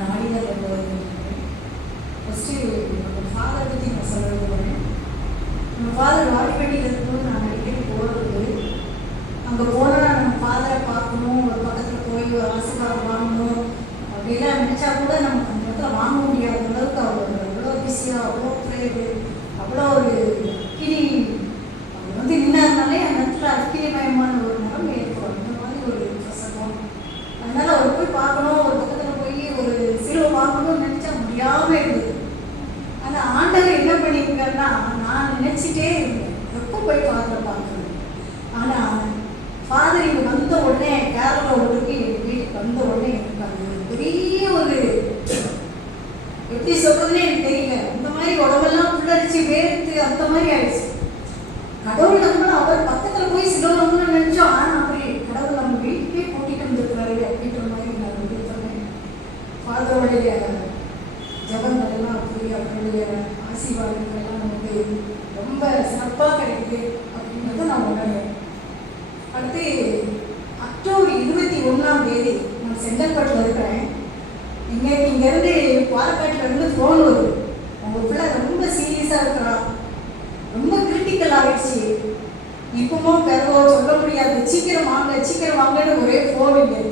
நான் நாளிதழ் கொண்டு ஃபஸ்ட்டு நம்ம ஃபாதர் பற்றி நான் சொல்கிறது விரும்புகிறேன். நம்ம ஃபாதர் வாடிப்பட்டியில் இருக்கும்போது நான் அடிக்கடி போகிறது அங்கே போனால் நம்ம ஃபாதரை பார்க்கணும் ஒரு பக்கத்தில் போய் ஒரு ஆசீர்வாதம் வாங்கணும் அப்படிலாம் நினச்சா கூட நமக்கு அந்த இடத்துல வாங்க முடியாத அளவுக்கு அவர் அவ்வளோ பிஸியாக அவ்வளோ ப்ரேயரு அவ்வளோ ஒரு கிளி அவர் வந்து நின்னாருனாலே அந்த இடத்துல அக்கிரிமயமான ஒரு நிலைமை ஏற்படும் அந்த மாதிரி ஒரு பிரசங்கம் அதனால அவர் போய் பார்க்கணும் ஒரு பக்கத்தில் போய் ஒரு சிலுவை வாங்கணும்னு நினச்சா முடியாமல் இருந்தது ஆனால் ஆண்டவர் என்ன பண்ணியிருக்காருன்னா நான் இருந்தேன் எப்போ போய் ஃபாதரை பார்க்கணும் ஆனால் ஃபாதர் இங்கே வந்த உடனே கேரளா ஊருக்கு எங்கள் வீட்டுக்கு வந்த உடனே எனக்கு அது பெரிய ஒரு எப்படி சொல்கிறதுனே எனக்கு தெரியல. அந்த மாதிரி உடம்பெல்லாம் புல்லரிச்சு வேர்த்து அந்த மாதிரி ஆயிடுச்சு. கடவுள் நம்மளும் அவர் பக்கத்தில் போய் சிலவங்கன்னு நினச்சோம். ஆனால் அப்படி கடவுள் நம்ம வீட்டுக்கே கூட்டிகிட்டு வந்துருக்கிறாரு அப்படின்ற மாதிரி நான் வந்து சொன்னேன் ஃபாதருடைய ஜபங்கள் எல்லாம் அப்படி அவருடைய ஆசீர்வாதங்கள் எல்லாம் நமக்கு ரொம்ப சிறப்பாக கிடைக்குது அப்படின்றத நான் உணர்றேன். அடுத்து அக்டோபர் இருபத்தி ஒன்றாம் தேதி நான் செங்கல்பட்டில் இருக்கிறேன் இங்கே இங்கேருந்து பாலக்காட்டில் இருந்து ஃபோன் வருது உங்கள் பிள்ளை ரொம்ப சீரியஸாக இருக்கிறான் ரொம்ப கிரிட்டிக்கல் ஆகிடுச்சு இப்பமோ பெறவோ சொல்ல முடியாது. சீக்கிரம் வாங்க சீக்கிரம் வாங்கன்னு ஒரே ஃபோன் இங்கே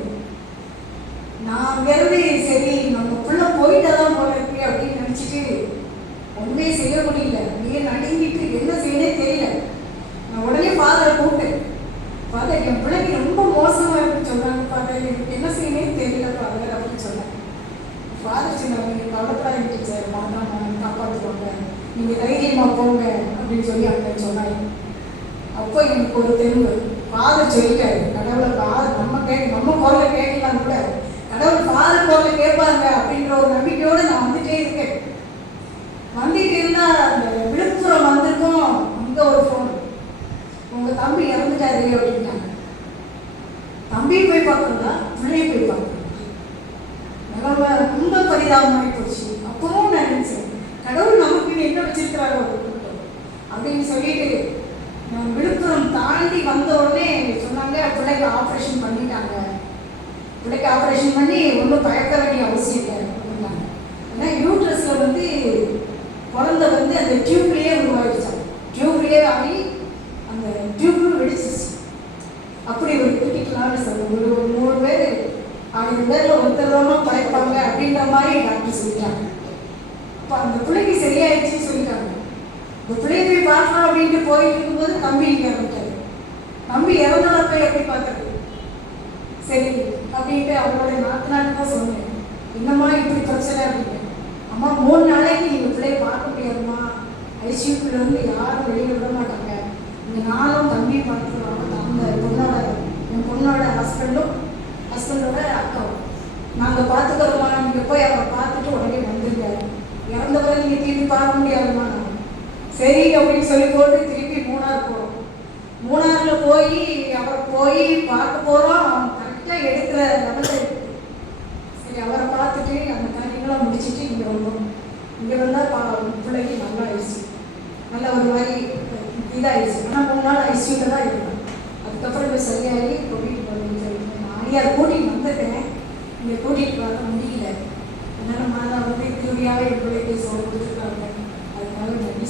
நான் அங்கேருந்து சரி நம்ம பிள்ளை போயிட்டா தான் போகிறேன் நினச்சிட்டு ஒன்றுமே செய்ய முடியல. அப்படியே நடுங்கிட்டு என்ன செய்யனே தெரியல. நான் உடனே ஃபாதரை கூப்பிட்டேன். ஃபாதர் என் பிள்ளைக்கு ரொம்ப மோசமாக இருக்குன்னு சொல்கிறாங்க ஃபாதர் எனக்கு என்ன செய்யனே தெரியல ஃபாதர் அப்படின்னு சொன்னேன். ஃபாதர் சொன்னாங்க நீங்கள் கவலைப்படாதீங்க டீச்சர் நான் காப்பாற்றுவாங்க நீங்கள் தைரியமாக போங்க அப்படின்னு சொல்லி அவங்க சொன்னாங்க அப்போ எனக்கு ஒரு தெருவு ஃபாதர் சொல்லிட்டாரு. கடவுளை ஃபாதர் நம்ம கே நம்ம குரலை கேட்கலாம் கூட கடவுள் ஃபாதர் குரலை கேட்பாங்க அப்படின்ற ஒரு நம்பிக்கையோடு நான் வந்துட்டே இருக்கேன். வந்துட்டு இருந்தா அந்த விழுப்புரம் வந்திருக்கோம். அங்கே ஒரு ஃபோன் உங்க தம்பி இறந்துட்டாரு அப்படின்னாங்க தம்பி போய் பார்க்கறதா பிள்ளைய போய் பார்க்கணும். நிலம ரொம்ப பரிதாபமாகி போச்சு அப்பவும் நான் நினைச்சேன் கடவுள் நமக்கு என்ன வச்சிருக்கிறாரோ அப்படின்னு சொல்லிட்டு நான் விழுப்புரம் தாண்டி வந்த உடனே சொன்னாங்க பிள்ளைக்கு ஆப்ரேஷன் பண்ணிட்டாங்க. பிள்ளைக்கு ஆப்ரேஷன் பண்ணி ஒன்றும் பயக்க வேண்டிய அவசியம் இல்லை அப்படின்னாங்க ஏன்னா யூட்ரஸில் வந்து குழந்தை வந்து அந்த டியூப்லேயே உருவாயிடுச்சாங்க டியூப்லேயே ஆகி அந்த டியூப்னு வெடிச்சிச்சு அப்படி ஒரு கிரிட்டிக்கலான சொல்லுங்க ஒரு ஒரு மூணு பேர் ஆயிரம் பேர்ல ஒருத்தர் தான் படைப்பாங்க அப்படின்ற அப்படின்னு சொல்லிட்டாங்க. அப்போ அந்த பிள்ளைக்கு சரியாயிடுச்சுன்னு சொல்லிட்டாங்க. இந்த பிள்ளைய போய் பார்க்கலாம் அப்படின்ட்டு போயிட்டு இருக்கும்போது தம்பி இங்கே வந்துட்டாரு. தம்பி இறந்ததை போய் எப்படி பார்க்கறது? சரி அப்படின்ட்டு அவங்களுடைய நாத்தனாட்டு தான் சொன்னேன். என்னம்மா இப்படி பிரச்சனை அப்படின்னு. அம்மா மூணு நாளைக்கு நீங்கள் பிள்ளைய பார்க்க முடியாதும்மா. ஐசியூக்குள்ள இருந்து யாரும் வெளியே விட மாட்டாங்க இங்கே நானும் தம்பியும் பார்த்துருவாங்க அந்த பொண்ணோட என் பொண்ணோட ஹஸ்பண்டும் ஹஸ்பண்டோட அக்காவும் நாங்கள் பார்த்துக்கிறோம்மா நீங்கள் போய் அவரை பார்த்துட்டு உடனே வந்துருங்க இறந்தவரை நீங்கள் திருப்பி பார்க்க முடியாதுமா நான் சரி அப்படின்னு சொல்லி போட்டு திருப்பி மூணார் போகிறோம் மூணாரில் போய் அவரை போய் பார்க்க போகிறோம் கரெக்டாக எடுக்கிற லெவலில் சரி அவரை பார்த்துட்டு அந்த காரியங்களாம் முடிச்சுட்டு இங்கே வந்தோம். இங்கே வந்தால் பா பிள்ளைக்கு நல்லா ஆயிடுச்சு. நல்ல ஒரு மாதிரி இதாகிடுச்சு ஆனால் மூணு நாள் ஐசியூவில் தான் இருந்தேன் அதுக்கப்புறம் இப்போ சரியாகி இப்போ வீட்டுக்கு வந்து நான் ஐயார் கூட்டிகிட்டு வந்துட்டேன். இங்கே கூட்டிகிட்டு வர முடியல. அதனால மாதா வந்து திருவிழாவே என் கொடுத்துருக்காங்க. அதனால நன்றி.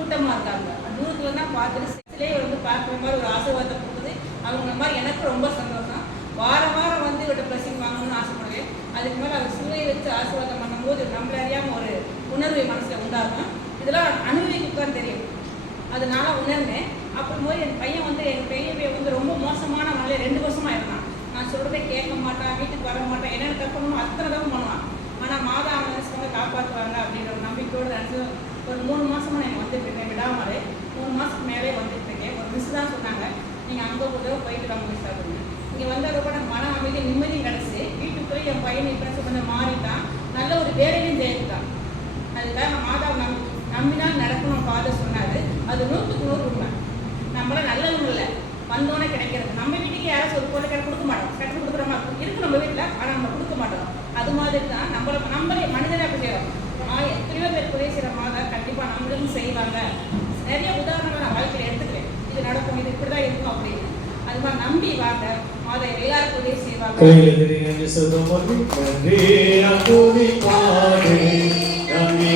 கூட்டமாக இருக்காங்க தூரத்தில் தான் பார்த்துட்டு சிலையை வந்து பார்க்குற மாதிரி ஒரு ஆசீர்வாதத்தை கொடுக்குது. அவங்க மாதிரி எனக்கு ரொம்ப சந்தோஷம். வாரம் வாரம் வந்து இவர்கிட்ட பிரசிங் வாங்கணும்னு ஆசைப்படுவேன். அதுக்கு மேலே அவர் சிலையை வச்சு ஆசீர்வாதம் பண்ணும்போது நம்மள அறியாமல் ஒரு உணர்வு மனசில் உண்டாகும். இதெல்லாம் அனுபவிக்கு தான் தெரியும். அதனால உணர்ந்தேன். அப்புறம் போது என் பையன் வந்து என் பெரிய பையன் வந்து ரொம்ப மோசமான மனநிலை. ரெண்டு வருஷமாக இருந்தான். நான் சொல்கிறத கேட்க மாட்டான் வீட்டுக்கு வர மாட்டான். என்னென்ன தப்பணுமோ அத்தனை தான் பண்ணுவான். ஆனால் மாதா அவங்க காப்பாற்றுவாங்க அப்படின்ற ஒரு நம்பிக்கையோடு நினச்சி ஒரு மூணு மாசமா நான் வந்துட்டு இருக்கேன் விடாமலே மூணு மாசத்துக்கு மேலே வந்துட்டு இருக்கேன் ஒரு மிஸ் தான் சொன்னாங்க. நீங்கள் அங்கே கூட போயிட்டு வாங்க மிஸ் ஆகுங்க இங்கே வந்த கூட மன அமைதி நிம்மதியும் கிடச்சி. வீட்டுக்கு போய் என் பையன் இப்போ கொஞ்சம் மாறிட்டான். நல்ல ஒரு வேலையும் சேர்த்துட்டான் அதுதான் மாதா நம் நம்பினால் நடக்கணும் ஃபாதர் சொன்னாரு. அது நூற்றுக்கு நூறு உண்மை. நம்மள நல்லவங்க இல்லை. வந்தோன்னே கிடைக்கிறது. நம்ம வீட்டுக்கு யாராச்சும் ஒரு பொருளை கிடைக்க கொடுக்க மாட்டோம். கட்டி கொடுக்குற மாதிரி இருக்கு நம்ம வீட்டில். ஆனால் நம்ம கொடுக்க மாட்டோம். அது மாதிரி தான் நம்மள நம்மளே மனிதனை செய்யறோம். எத்தனையோ பேர் உதவி செய்கிற மாதிரி கண்டிப்பாக செய்வாங்க. நிறைய உதாரணமாக நான் வாழ்க்கையில் எடுத்துக்கிறேன். இது நடக்கும் இது இப்படி தான் இருக்கும் அப்படின்னு. அது மாதிரி நம்பி வாங்க. மாதா எல்லாருக்கும் உதவி செய்வாங்க நன்றி